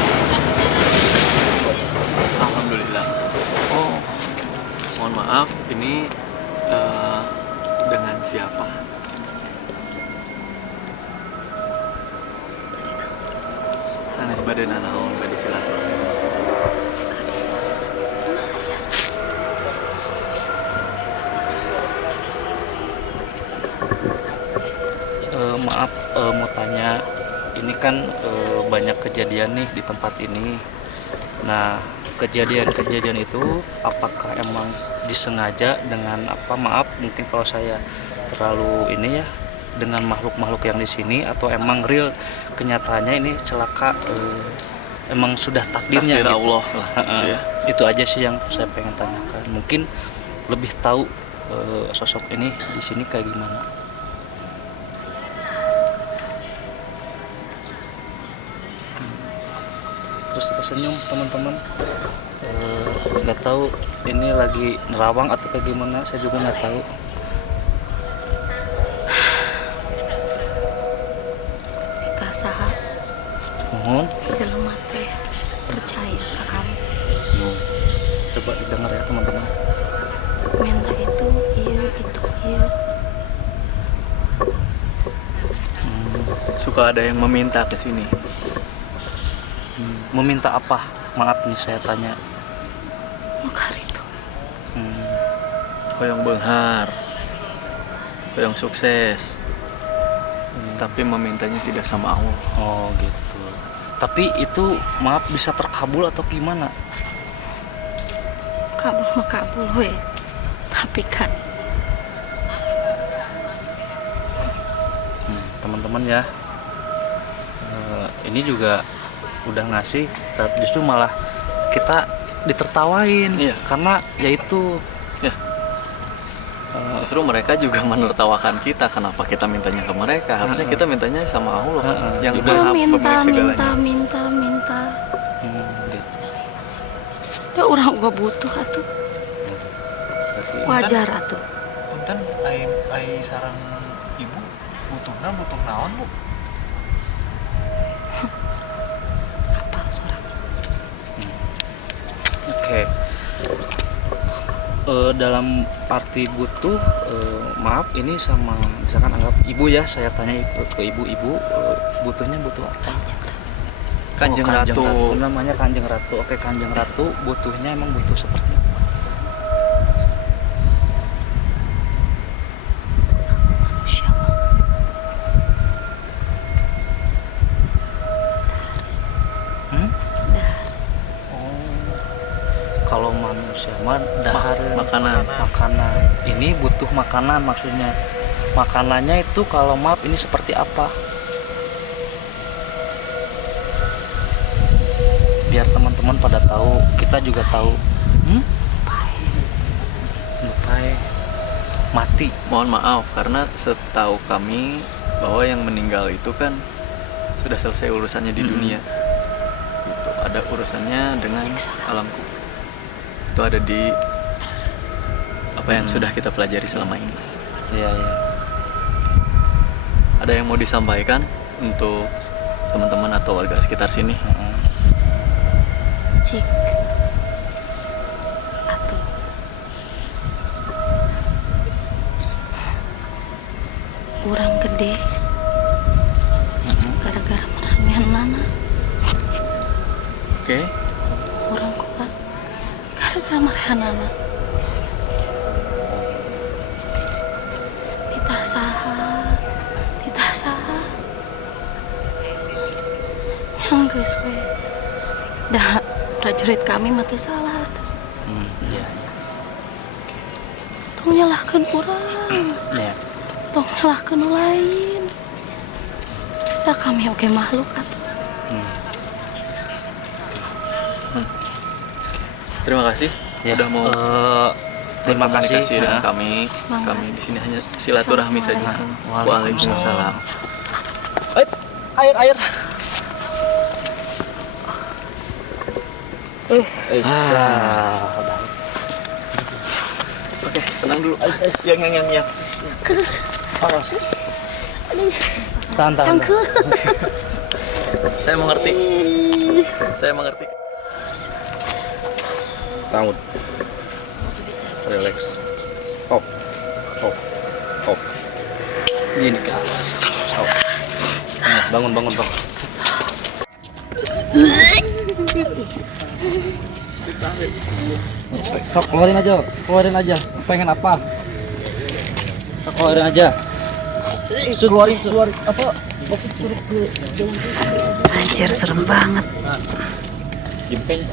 Alhamdulillah. Oh, mohon maaf, ini dengan siapa? Sanes badan naon bade silaturahmi. Maaf, mau tanya, ini kan banyak kejadian nih di tempat ini. Nah, kejadian-kejadian itu apakah emang disengaja dengan apa? Maaf, mungkin kalau saya terlalu ini ya dengan makhluk-makhluk yang di sini, atau emang real kenyataannya ini celaka, emang sudah takdirnya Takdir gitu. Allah lah, gitu ya. Itu aja sih yang saya pengen tanyakan. Mungkin lebih tahu sosok ini di sini kayak gimana. Terus tersenyum teman-teman, nggak tahu ini lagi nerawang atau kayak gimana, saya juga nggak tahu. Kita saha Mohon jelema teh percaya ka kamu. coba didengar ya teman-teman. Minta itu iya. Suka ada yang meminta ke sini. Meminta apa? Maaf nih saya tanya. Nukar itu. Hoyong benghar, hoyong sukses. Tapi memintanya tidak sama Allah. Oh gitu. Tapi itu maaf bisa terkabul atau gimana? Kabul we. Tapi kan teman-teman ya, ini juga udah ngasih, justru malah kita ditertawain. Iya. Karena yaitu Ya. Justru mereka juga menertawakan kita. Kenapa kita mintanya ke mereka? Harusnya kita mintanya sama Allah yang itu maha pemilik segalanya. minta. gitu. Ya orang gak butuh atuh. Wajar atuh. Punten ai sarang ibu butuh naon, Bu? Apal sorang. Oke. Dalam arti butuh, maaf ini sama misalkan anggap ibu ya, saya tanya ke ibu, butuhnya butuh apa? Kanjeng Ratu. Namanya Kanjeng Ratu. Oke, Kanjeng Ratu butuhnya emang butuh seperti apa? Kalau manusia mah dahar makanan. Ini butuh makanan, maksudnya makanannya itu kalau maaf ini seperti apa, biar teman-teman pada tahu, kita juga tahu. Lupai mati. Mohon maaf karena setahu kami bahwa yang meninggal itu kan sudah selesai urusannya di dunia. Gitu. Ada urusannya dengan alam kubur. Itu ada di apa yang sudah kita pelajari selama ini. Iya. Ada yang mau disampaikan untuk teman-teman atau warga sekitar sini? Cik atuh kurang gede gara-gara meramean nana. Oke. Kurang kuat gara-gara marahan nana. yang geus we. Dah prajurit kami mah teu salah. Iya. Tong nyalahkeun urang. Iya. Tong nyalahkeun nu lain. Da kami oge makhluk atuh. Terima kasih udah mau terima kasih dengan kami. Kami di sini hanya silaturahmi saja. Waalaikumsalam. Air. Oke, tenang dulu. Yang. Panas. Tahan. Saya mengerti. Tangan. Relax. Hop. Gini kan. Bangun. Sok keluarin aja. Pengen apa? Sok keluarin aja. Keluarin apa? Anjir serem banget. Jempeng.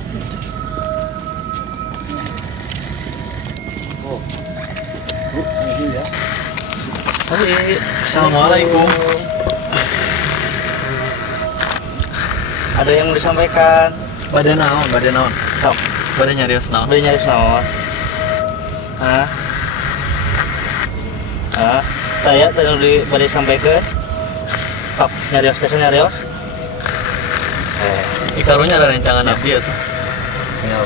Ya. Assalamualaikum. Ada yang mau disampaikan? Badan naon? Sok. Badan nyarios naon? Saya tadi pada sampaikan. Sok, nyarios. Ikarunya ada rencangan abdi atuh. Ya.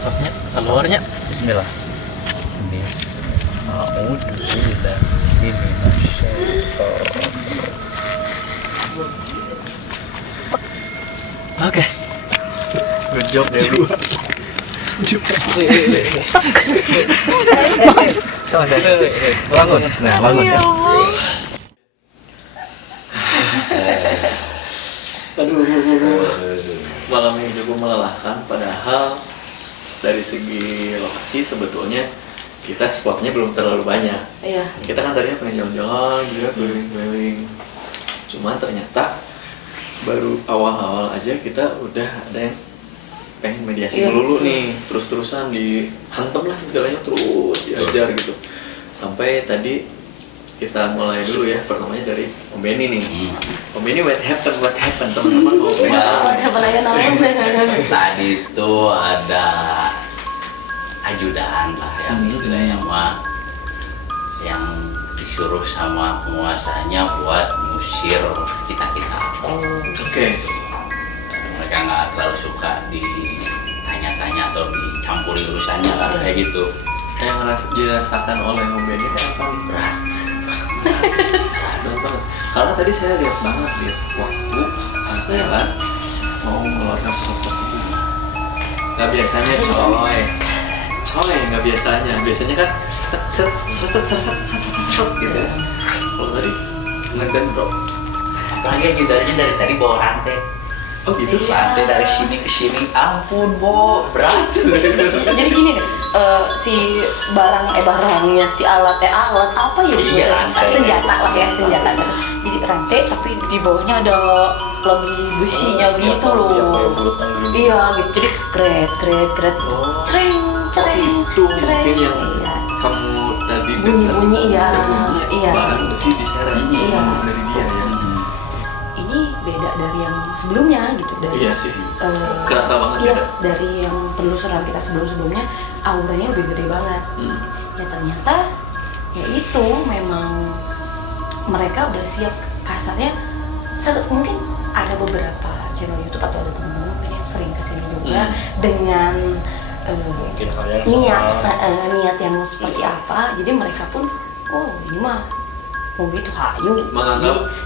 Soknya, keluarnya. Bismillah. Oke. Good job, Dewi. Bangun. Nah, bangun. Malam ini cukup melelahkan, padahal dari segi lokasi sebetulnya kita spotnya belum terlalu banyak. Iya. Kita kan tadinya pengen jalan-jalan, dia keliling-keliling. Cuma ternyata baru awal-awal aja kita udah ada yang pengen mediasi dulu nih, terus-terusan dihantam lah istilahnya, terus diajar gitu. Sampai tadi kita mulai dulu ya, pertamanya dari Om Benny nih. Om Benny what happened teman-teman mau Tadi itu ada ajudan lah yang istilahnya mah yang disuruh sama penguasanya buat ngusir kita. Oke. Mereka nggak terlalu suka ditanya-tanya atau dicampuri urusannya lah kayak gitu. Yang dirasakan oleh Om Benny itu apa nih? Berat banget. Karena tadi saya lihat waktu saya kan mau mengeluarkan surat tersebut. Nggak biasanya coy, nggak biasanya kan set gitu. Kalau tadi ngeden bro. Apalagi ajudannya dari tadi bawa rantai. Oh gitu? Rantai dari sini ke sini, ampun Bo, berat. Jadi gini nih, si barangnya, si alat apa ya disebutnya? Senjata lah ya, senjata. Jadi rantai tapi di bawahnya ada lagi besinya gitu loh. Iya gitu, jadi kret. Cereng. Mungkin yang kamu tadi bunyi, iya. Barang besi diseret dari dia ya. Ini beda dari yang sebelumnya gitu, dari iya sih, kerasa banget iya, beda. dari yang penelusuran kita sebelumnya auranya lebih gede banget. Ya ternyata ya itu memang mereka udah siap, kasarnya mungkin ada beberapa channel YouTube atau ada teman-teman mungkin yang sering kesini juga dengan niat yang seperti apa, jadi mereka pun ini mah mau gitu hayu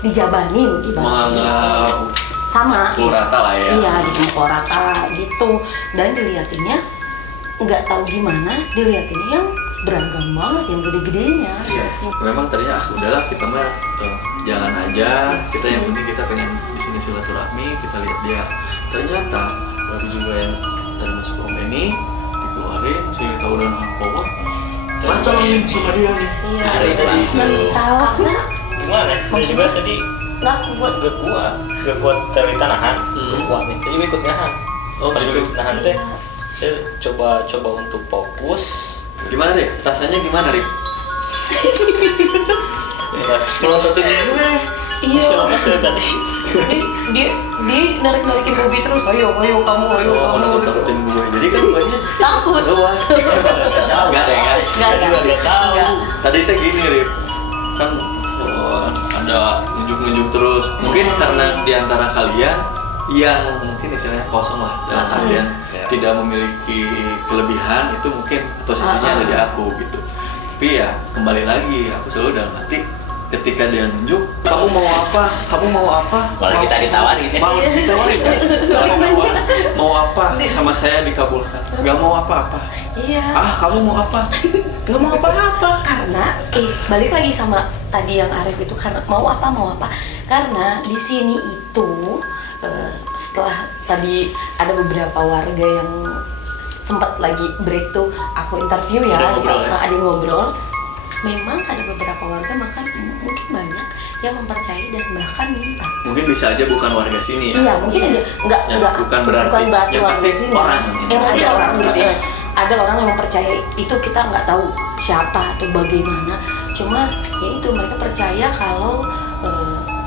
dijabanin menganggap sama pukul rata lah ya. Iya, dipukul rata gitu. Dan dilihatinnya nggak tahu gimana, dilihatinnya yang beragam banget, yang gede-gedenya. Iya. Memang tadinya udahlah kita mah jalan aja. Kita yang penting kita pengen di sini sini silaturahmi, kita lihat dia. Ternyata baru juga yang tadi masuk ke ini dikeluarin, sini tahu dan power. Macam nih sama dia nih. Iya. Hari langsung. Mental karena Gimana? Saya juga tadi nggak kuat. gak kuat dari tanahan. Gak kuat nih. Jadi gue ikut nahan. Oh, Pas gue gitu. ikut nahan teh, saya coba untuk fokus. Gimana deh? Rasanya gimana, Rik? Ya, Melontatin gue. Iya. selama saya tadi. Dia narik-narikin Bobby terus. Ayo kamu, ayo Oh, kamu. melontatin gue. Jadi kan guanya Takut. luas. Enggak deh, enggak. Nggak. Gak tahu. Nggak. Tadi teh gini, Rip. Kan ada nunjuk-nunjuk terus. Mungkin karena di antara kalian yang mungkin istilahnya kosong lah, dalam artian tidak memiliki kelebihan itu mungkin posisinya ada di aku gitu. Tapi ya kembali lagi, aku selalu dalam hati ketika dia nunjuk, kamu mau apa? Kamu mau apa? Malah kita ditawarin. Mau ditawarin kan? Mau apa? Sama saya dikabulkan. Gak mau apa-apa. Iya. Ah, kamu mau apa? Gak mau apa-apa. Karena balik lagi sama tadi yang Arif itu, karena mau apa karena di sini itu setelah tadi ada beberapa warga yang sempat lagi break tuh aku interview ya, Ada ngobrol ya? ada ngobrol. Memang ada beberapa warga mungkin banyak yang mempercayai dan bahkan minta. Mungkin bisa aja bukan warga sini ya. Iya, mungkin aja enggak bukan berarti yang warga pasti sini. orang. Yang pasti Ada orang gitu ya. berarti. Ada orang yang mempercayai itu, kita nggak tahu siapa atau bagaimana. Cuma ya itu, mereka percaya kalau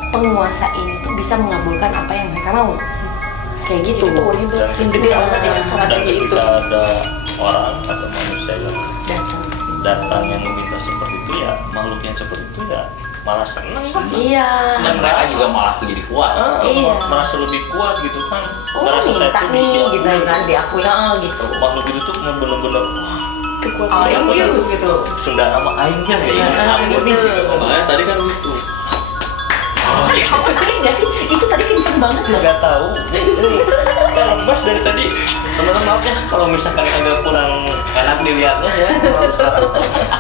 penguasa ini tuh bisa mengabulkan apa yang mereka mau. Kayak gitu. Itu ribet. Gede banget ya cara Dan kayak gitu. ketika ada orang atau manusia yang datang yang meminta seperti itu, ya makhluk yang seperti itu ya malah senang kan. Iya. Dan mereka juga malah jadi kuat. Iya. Merasa lebih kuat gitu kan. Oh, Merasa saya minta tuh nih diakui. gitu kan, diakui gitu. Makhluk itu tuh bener-bener Aing gitu. Sunda nama aingnya Iya, ampun gitu. gitu. Makanya tadi kan gitu. Kamu sakit nggak sih? Itu tadi kenceng banget loh. Nggak tahu. Kayak lemas dari tadi. Teman-teman maaf ya kalau misalkan agak kurang enak dilihatnya ya. Kalau sekarang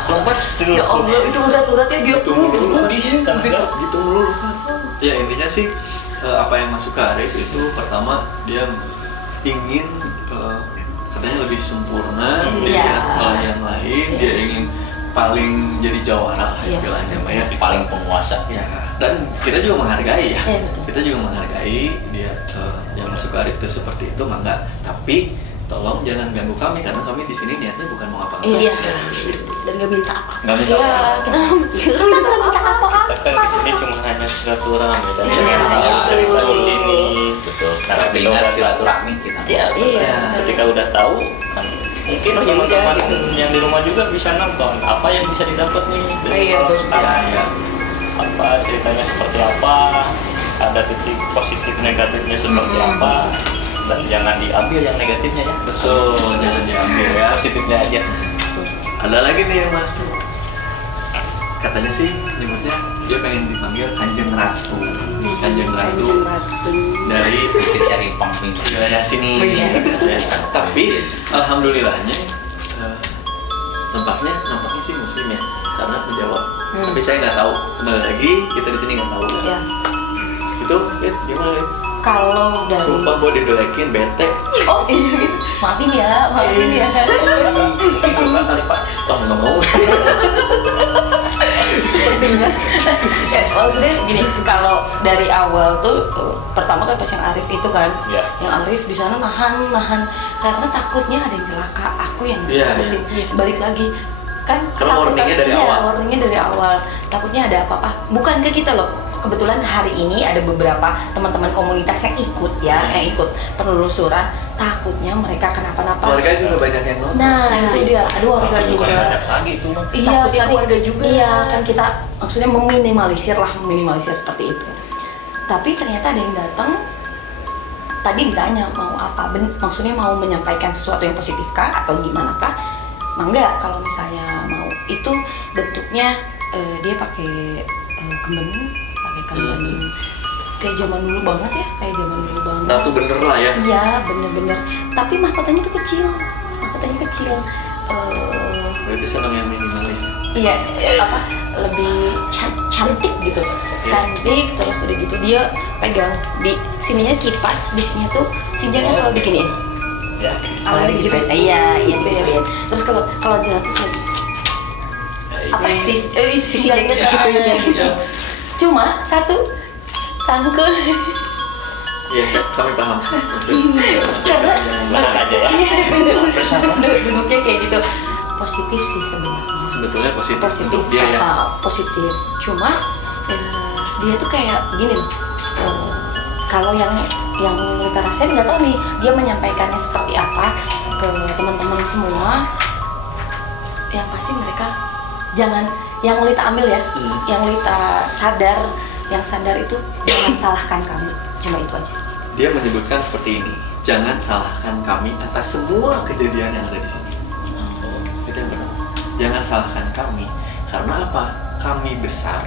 lemas dulu. Ya Allah, itu urat-uratnya dia Gitu melulu, Gitu. gitu melulu kan. Ya intinya sih apa yang masuk ke Arif itu pertama dia ingin katanya lebih sempurna Iya. dengan hal yang lain. Dia ingin paling jadi jawara Iya. istilahnya, Mbak ya. Paling penguasa. Ya, dan kita juga menghargai ya. Iya, betul. Kita juga menghargai dia yang masuk ke Arif itu seperti itu, mangga. Tapi tolong jangan ganggu kami karena kami di sini niatnya bukan mau apa-apa. Iya. Gitu. Dan nggak minta apa. Nggak minta Iya, apa-apa. kita nggak minta apa-apa. Kita kan di sini cuma hanya silaturahmi dan Iya, jangan iya, cerita betul. di sini. Betul. Karena Karena kita ingat udah silaturahmi kita. Iya, Iya. ketika udah tahu kan mungkin teman-teman yang di rumah juga bisa nonton apa yang bisa didapat nih dari Iya, orang betul. sekarang. Ya. Apa ceritanya seperti apa, ada titik positif negatifnya seperti Mm-mm. apa, dan jangan diambil yang negatifnya ya. Betul, jangan diambil ya. Positifnya aja. Ada lagi nih yang masuk. Katanya sih nyebutnya dia pengen dipanggil Kanjeng Ratu. Kanjeng Ratu dari Mungkin cari panggung. wilayah sini. Ya. Tapi alhamdulillahnya nampaknya sih muslim ya karena menjawab. Tapi saya nggak tahu, kembali lagi kita di sini nggak tahu. Ya. Itu gimana Lid? Kalau dari Sumpah gue didelekin bete. Oh iya, maafin ya. Mungkin juga kali Pak. Oh nggak mau. Sepertinya. Ya, maksudnya gini, kalau dari awal tuh pertama kan pas yang Arif itu kan, Iya. yang Arif di sana nahan karena takutnya ada yang celaka, aku yang Iya, ditakutin. Balik lagi kan Karena warningnya dari iya, awal. warningnya dari awal. Takutnya ada apa-apa. Bukan ke kita loh. Kebetulan hari ini ada beberapa teman-teman komunitas yang ikut ya, yang ikut penelusuran. Takutnya mereka kenapa-napa. Keluarga juga banyak yang nonton. Nah, itu dia. Ada warga Bukan juga. banyak lagi itu mah. Iya, Takutnya tadi- keluarga juga. Iya, kan kita maksudnya meminimalisir seperti itu. Tapi ternyata ada yang datang. Tadi ditanya mau apa, maksudnya mau menyampaikan sesuatu yang positif kah atau gimana kah? Mangga kalau misalnya mau. Itu bentuknya dia pakai kemben, kayak zaman dulu banget ya, kayak zaman dulu banget. Ratu bener lah ya. Iya, bener-bener. Tapi mahkotanya tuh kecil. Berarti senang yang minimalis ya. Iya, lebih cantik gitu. plastik, terus udah gitu dia pegang di sininya kipas, di sininya tuh si Jangan selalu diginiin. Ya. Selalu digituin. Iya digituin. Terus kalau jelatis lagi apa si Jangan gitu. Cuma satu cangkul. Iya, kami paham maksudnya. Karena Tenang aja ya. bentuknya kayak gitu. Positif sih sebenarnya. Sebetulnya positif Positif, untuk dia ya. positif. Cuma dia tuh kayak gini loh. Kalau yang kita rasain nggak tahu nih dia menyampaikannya seperti apa ke teman-teman semua. Yang pasti mereka jangan, yang Lita ambil ya, yang Lita sadar, yang sadar itu jangan salahkan kami. Cuma itu aja. Dia menyebutkan seperti ini, jangan salahkan kami atas semua kejadian yang ada di sini. Itu yang benar. Jangan salahkan kami, karena apa? Kami besar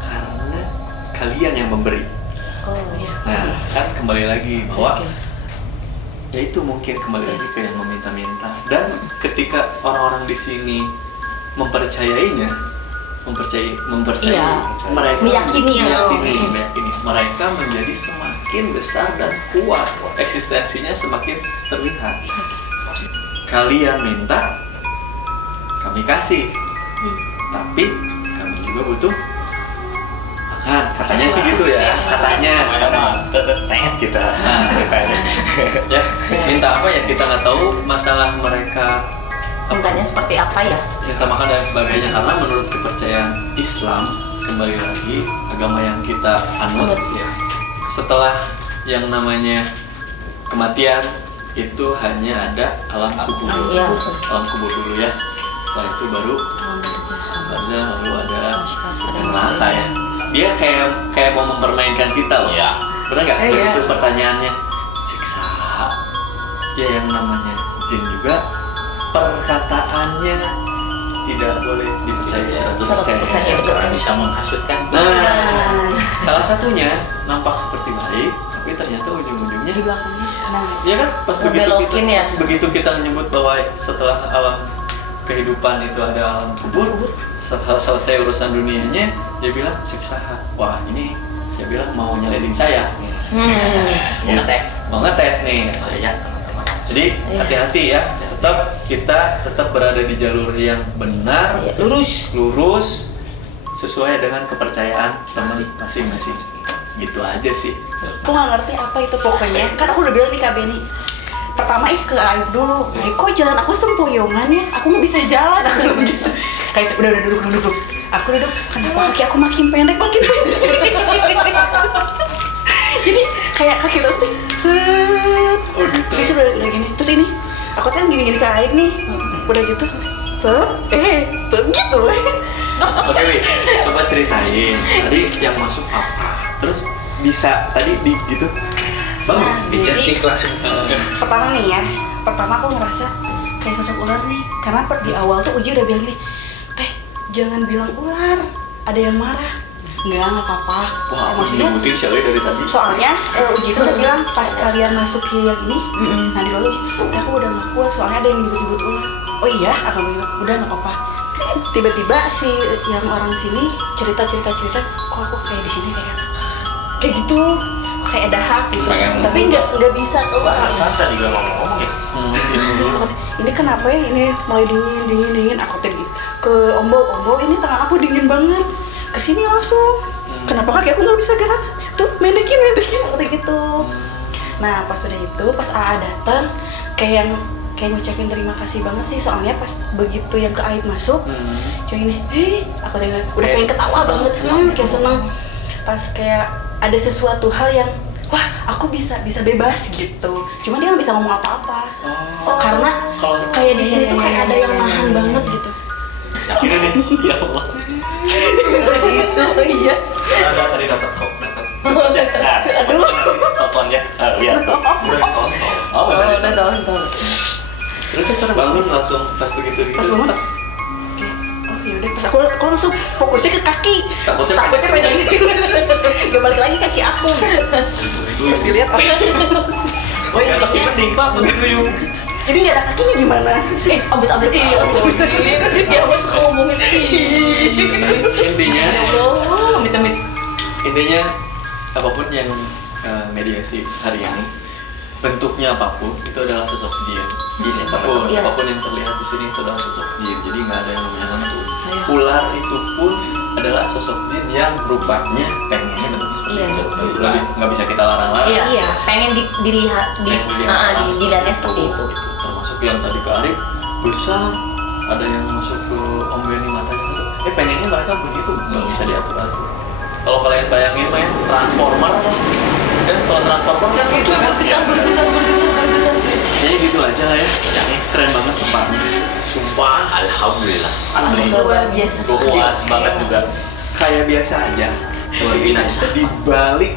karena kalian yang memberi. Oh iya. Nah, kan kembali lagi bahwa ya itu mungkin kembali lagi ke yang meminta-minta. Dan ketika orang-orang di sini mempercayainya, mempercayai mereka meyakini mereka menjadi semakin besar dan kuat, eksistensinya semakin terlihat. Kalian minta, kami kasih, tapi kami juga butuh makan, katanya sih gitu ya, katanya kita ya minta apa ya kita nggak tahu, masalah mereka mintanya seperti apa ya? Minta makan dan sebagainya, karena menurut kepercayaan Islam, kembali lagi agama yang kita anut ya, setelah yang namanya kematian itu hanya ada alam kubur, alam kubur dulu ya. Setelah itu baru barzah, lalu ada neraka ya. Dia kayak mau mempermainkan kita loh. Ya. Benar nggak? Begitu pertanyaannya, siksa. Ya yang namanya jin juga perkataannya tidak boleh dipercaya 100%. Ya, karena bisa menghasutkan. Nah, salah satunya nampak seperti baik, tapi ternyata ujung-ujungnya Di belakangnya. Nah, ya kan pas ngebelokin ya. begitu kita menyebut bahwa setelah alam kehidupan itu ada alam kubur, selesai urusan dunianya, dia bilang siksa. Wah ini saya bilang mau nyeleding saya. Mau ngetes nih saya. Jadi hati-hati ya, kita tetap berada di jalur yang benar, lurus sesuai dengan kepercayaan teman masing-masing. Gitu aja sih. Aku nggak ngerti apa itu pokoknya. Kan aku udah bilang nih Kak Beni. Pertama ke Aib dulu. Aib kok jalan aku sempoyongan ya? Aku nggak bisa jalan. Aku bilang gitu. Kayak udah duduk. Aku duduk. Kenapa kaki aku makin pendek? Jadi kayak kaki tuh set. Terus udah gini. Terus ini aku kan gini ke Aib nih. Udah gitu. Tuh gitu. Oke, Wi, coba ceritain tadi yang masuk apa, terus bisa tadi gitu, bang, jadi langsung. Pertama nih ya, aku ngerasa kayak sosok ular nih, karena di awal tuh Uji udah bilang gini, teh jangan bilang ular, ada yang marah. Nggak apa-apa. Wah, maksudnya nyebutin sekali dari tadi. Soalnya Uji tuh udah bilang pas kalian masuk ke yang ini, nah di lalu aku udah nggak kuat, soalnya ada yang nyebut-nyebut ular. Oh iya, aku bilang udah nggak apa-apa. Tiba-tiba si yang orang sini cerita kok aku kayak di sini kayak gitu, kayak ada hak gitu, tapi nggak bisa keluar. Masa tadi gak ngomong ya? Ini kenapa ya, ini mulai dingin. Aku ke ombo ini tangan aku dingin banget, kesini langsung. Kenapa kaki aku nggak bisa gerak? Tuh mendekin aku gitu. Nah pas udah itu, pas AA datang kayak ngucapin terima kasih banget sih, soalnya pas begitu yang ke Aib masuk, cuy ini, aku udah pengen ketawa banget, kayak seneng. Pas kayak ada sesuatu hal yang, wah aku bisa bebas gitu. Cuma dia nggak bisa ngomong apa-apa, karena kayak di sini tuh kayak ada yang nahan banget gitu. Yakin nih, ya Allah. Gitu, iya. Ada tadi dapat kok. Aduh. Tontonnya, lihat. Udah ditonton. Oh, udah tonton. Terus bangun langsung pas begitu gitu. Pas bangun, oh yaudah, pas aku langsung fokusnya ke kaki. Takutnya beda gitu. Gak balik lagi kaki aku. Terus dilihat. Oh iya, masih mending Pak, begitu. Ini nggak ada kakinya gimana? Abet-abet dia masuk ngomongin intinya. Ya Allah, amit-amit. Intinya apapun yang mediasi hari ini, bentuknya apapun itu adalah sosok jin. Apapun, Iya. apapun yang terlihat di sini itu adalah sosok jin. Jadi nggak ada yang namanya hantu. Ular itu pun adalah sosok jin yang rupanya pengennya bentuknya seperti Iya. itu. Lebih nggak bisa kita larang-larang. Iya, pengen dilihat dilihatnya seperti itu. Termasuk yang tadi ke Arif besar, ada yang masuk ke Om Benny matanya gitu. Pengennya mereka begitu, nggak bisa diatur-atur. Kalau kalian bayangin main Transformer, kalau Transformer kan gitu kan? Bergetar sih. Kayaknya gitu aja lah ya. Keren banget tempatnya. Sumpah, Alhamdulillah. asli. Luar biasa. Gue puas banget juga. Kayak biasa aja. Luar biasa. Di balik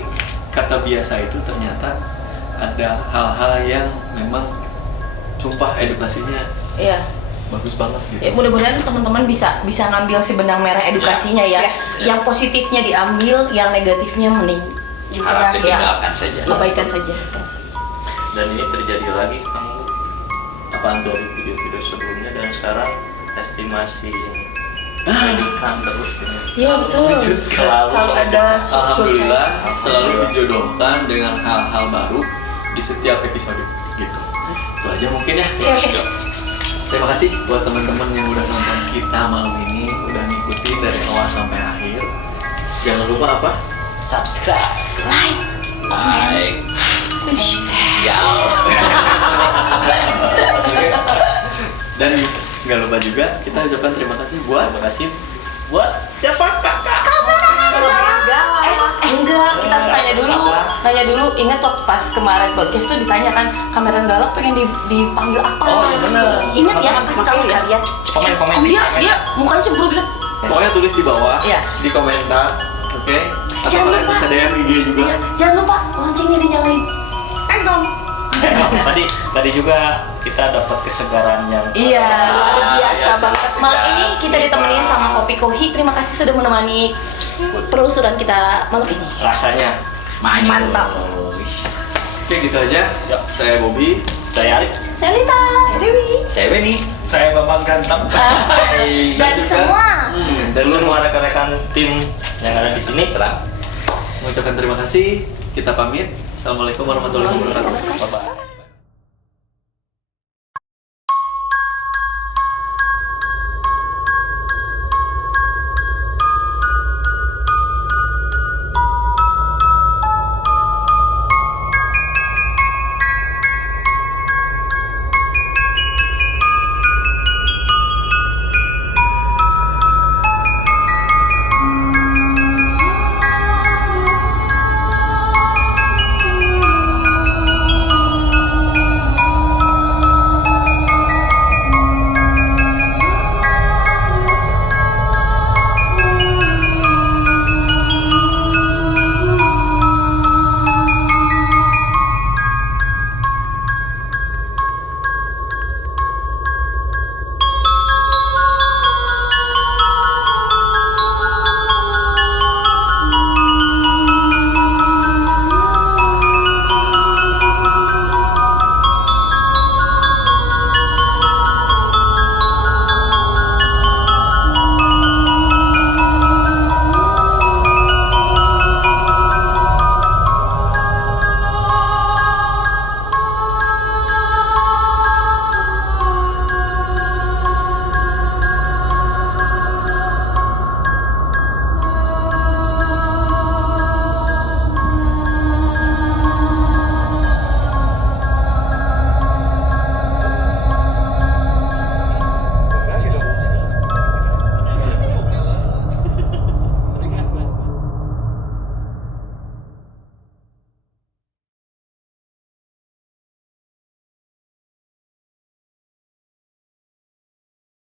kata biasa itu ternyata ada hal-hal yang memang sumpah edukasinya Iya. bagus banget gitu. Ya, mudah-mudahan teman-teman bisa ngambil si benang merah edukasinya ya. Yang positifnya diambil, yang negatifnya mending Harap ditinggalkan saja. Abaikan saja. Dan ini terjadi lagi kamu apaan tuh di video-video sebelumnya dan sekarang estimasi pendidikan terus gitu. Iya betul. Selalu ada Alhamdulillah selalu dijodohkan dengan hal-hal baru di setiap episode gitu. Itu aja mungkin ya. Oke. Terima kasih buat teman-teman yang udah nonton kita malam ini, udah ngikutin dari awal sampai akhir. Jangan lupa apa? Subscribe, Baik. Ya. Dan nggak lupa juga kita ucapkan terima kasih buat siapa kakak? Enggak, kita harus tanya dulu. Ingat waktu pas kemarin podcast tuh ditanya kan, Kameramen Galak pengen dipanggil apa? Oh iya bener. Ingat ya, kasih tahu ya. Komen. Dia mukanya cemburu gitu. pokoknya tulis di bawah, Iya. di komentar, oke? Atau Jangan kalian lupa. bisa DM IG juga. Jangan lupa loncengnya dinyalain. Dong. Tadi juga kita dapat kesegaran yang Iya, luar biasa biasa. banget. Malam ini kita ditemenin sama Kopi Kohi. Terima kasih sudah menemani penelusuran kita malam ini. rasanya Mantap. Oke, gitu aja. Saya Bobby. Saya Arif. Saya Lita, saya Dewi, Saya Benny. Saya Bambang Ganteng. dan semua. Dan semua rekan-rekan tim yang ada di sini. Mengucapkan terima kasih. Kita pamit. Assalamualaikum warahmatullahi wabarakatuh. Bye bye.